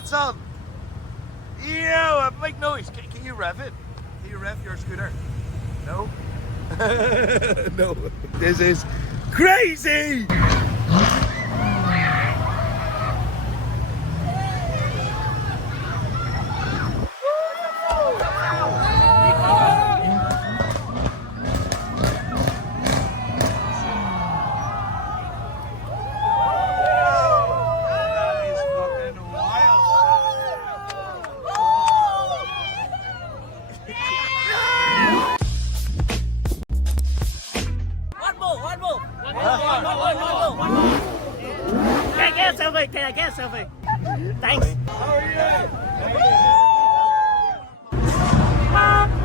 it's on. Yeah, make noise. Can you rev it? Can you rev your scooter? No? No. This is crazy! Can I get a selfie? Can I get a selfie? Thanks. How are you?